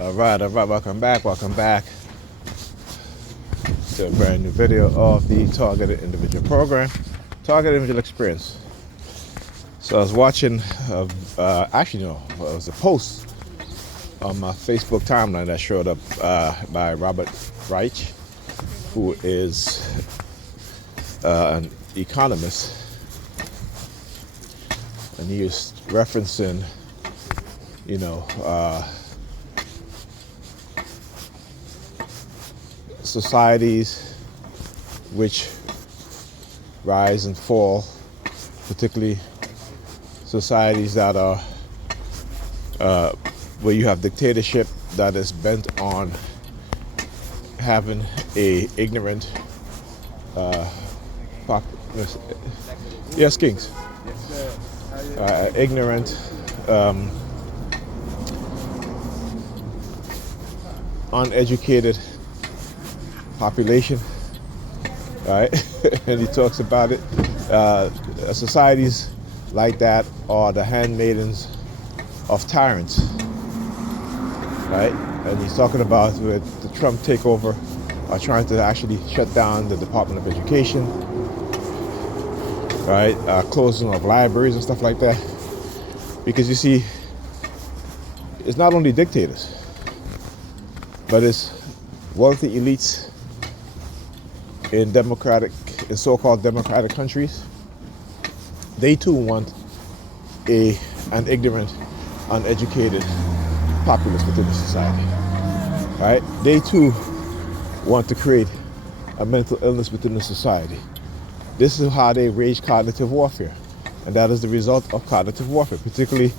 All right, welcome back to a brand new video of the Targeted Individual Program, Targeted Individual Experience. So I was watching, it was a post on my Facebook timeline that showed up by Robert Reich, who is an economist, and he was referencing, societies which rise and fall, particularly societies that are where you have dictatorship that is bent on having a ignorant yes, Kings. Ignorant, uneducated population, right? And he talks about it. Societies like that are the handmaidens of tyrants, right? And he's talking about with the Trump takeover, are trying to actually shut down the Department of Education, right? Closing of libraries and stuff like that. Because you see, it's not only dictators, but it's wealthy elites in so-called democratic countries. They too want an ignorant, uneducated populace within the society, right? They too want to create a mental illness within the society. This is how they wage cognitive warfare, and that is the result of cognitive warfare, particularly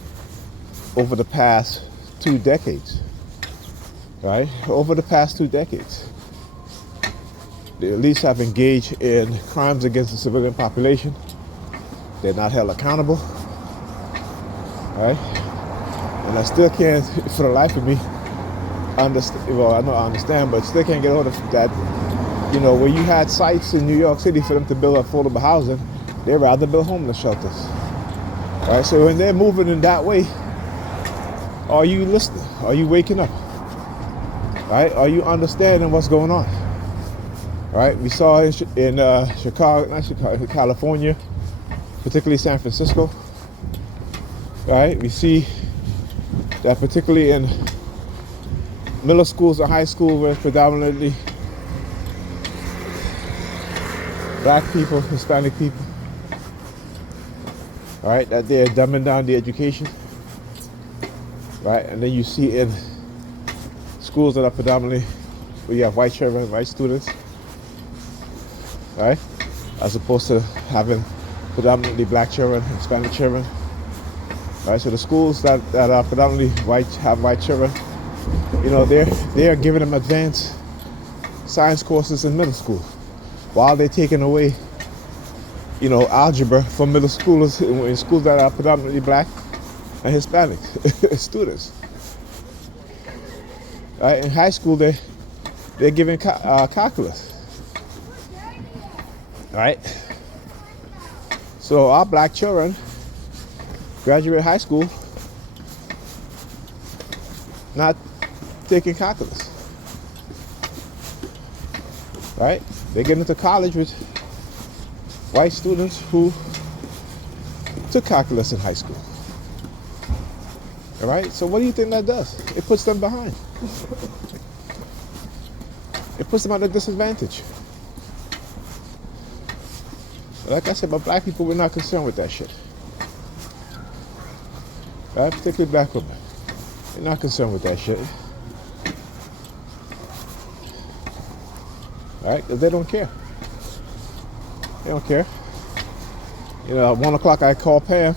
over the past 2 decades, right? Over the past 2 decades. The elites have engaged in crimes against the civilian population. They're not held accountable, right? And I still can't, for the life of me, understand. Well, I know I understand, but still can't get hold of that. Where you had sites in New York City for them to build affordable housing, they'd rather build homeless shelters, right? So when they're moving in that way, are you listening? Are you waking up? Right? Are you understanding what's going on? Right? We saw in California, particularly San Francisco. Right? We see that particularly in middle schools and high school, where it's predominantly black people, Hispanic people. Right? That they're dumbing down the education. Right? And then you see in schools that are predominantly where you have white children, white students, right? As opposed to having predominantly black children, Hispanic children, right? So the schools that are predominantly white, have white children, they are giving them advanced science courses in middle school, while they're taking away, algebra from middle schoolers in schools that are predominantly black and Hispanic students. Right? In high school, they're giving calculus. Right? So our black children graduate high school not taking calculus. Right? They get into college with white students who took calculus in high school. All right? So what do you think that does? It puts them behind. It puts them at a disadvantage. Like I said, but black people, we're not concerned with that shit. Right? Particularly black women. We're not concerned with that shit. Right? Because they don't care. They don't care. At 1 o'clock I call Pam.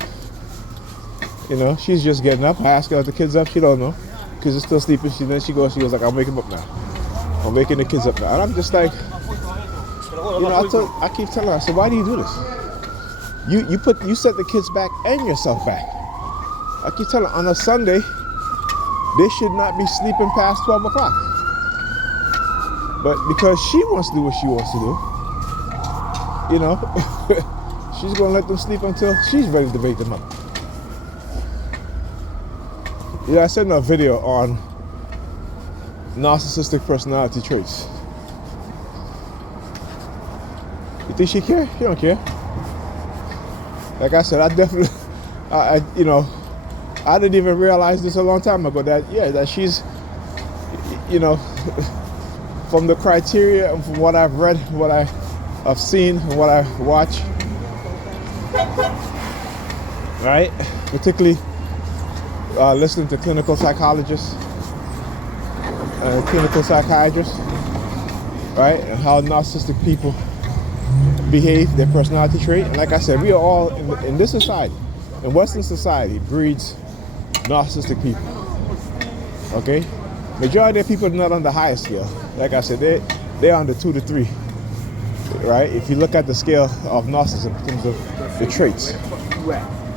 She's just getting up. I ask her if the kids up. She don't know. Kids are still sleeping. Then she goes like, I'm waking them up now. I'm waking the kids up now. And I'm just like, I keep telling her, I said, why do you do this? You set the kids back and yourself back. I keep telling her, on a Sunday, they should not be sleeping past 12 o'clock. But because she wants to do what she wants to do, she's going to let them sleep until she's ready to wake them up. I sent a video on narcissistic personality traits. You think she care? She don't care. Like I said, I definitely, you know, I didn't even realize this a long time ago that she's, you know, from the criteria and from what I've read, what I've seen, and what I watch, right? Particularly listening to clinical psychologists, clinical psychiatrists, right? And how narcissistic people behave, their personality trait. And like I said, we are all in this society, in Western society, breeds narcissistic people. Okay? Majority of people are not on the highest scale. Like I said, they're on the 2 to 3. Right? If you look at the scale of narcissism in terms of the traits.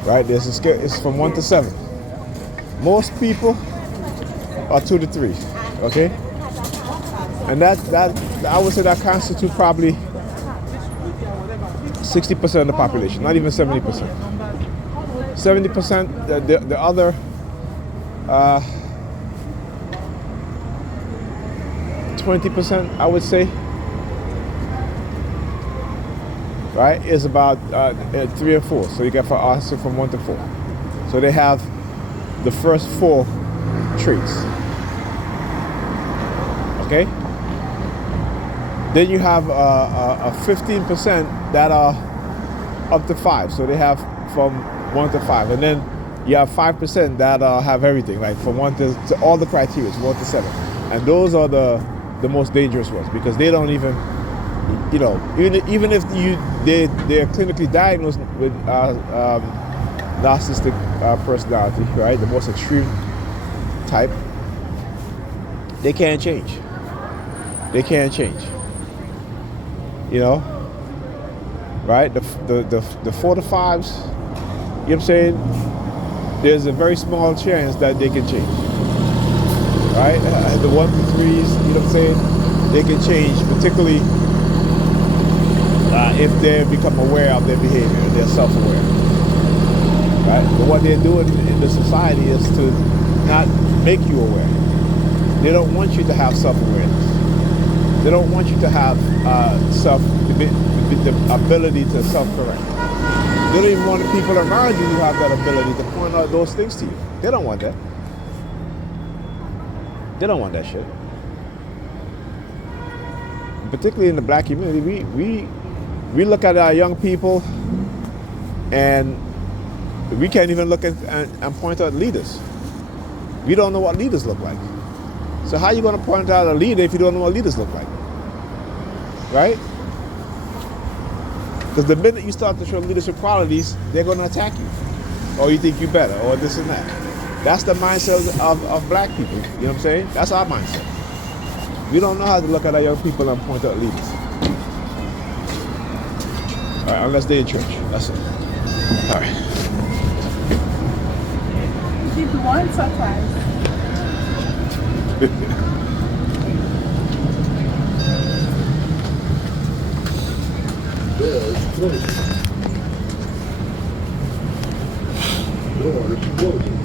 Right? There's a scale, it's from 1 to 7. Most people are 2 to 3. Okay? And that I would say that constitutes probably 60% of the population, not even 70%. 70%, the other 20%, I would say, right, is about 3 or 4. So you get for us from 1 to 4. So they have the first 4 traits. Okay? Then you have a 15% that are up to 5. So they have from 1 to 5. And then you have 5% that have everything, like from 1 to all the criteria, 1 to 7. And those are the most dangerous ones, because they don't even, you know, even if they're clinically diagnosed with narcissistic personality, right, the most extreme type, they can't change. They can't change. You know, right? The 4 to 5s, you know what I'm saying? There's a very small chance that they can change. Right? The 1 to 3s, you know what I'm saying? They can change, particularly if they become aware of their behavior, they're self-aware. Right? But what they're doing in the society is to not make you aware. They don't want you to have self-awareness. They don't want you to have the ability to self-correct. They don't even want the people around you who have that ability to point out those things to you. They don't want that. They don't want that shit. Particularly in the black community, we look at our young people and we can't even look at and point out leaders. We don't know what leaders look like. So how are you going to point out a leader if you don't know what leaders look like? Right? Because the minute you start to show leadership qualities, they're going to attack you. Or you think you're better, or this and that. That's the mindset of black people. You know what I'm saying? That's our mindset. We don't know how to look at our young people and point out leaders. All right, unless they're in church. That's it. All right. You did once or twice? Door is closed.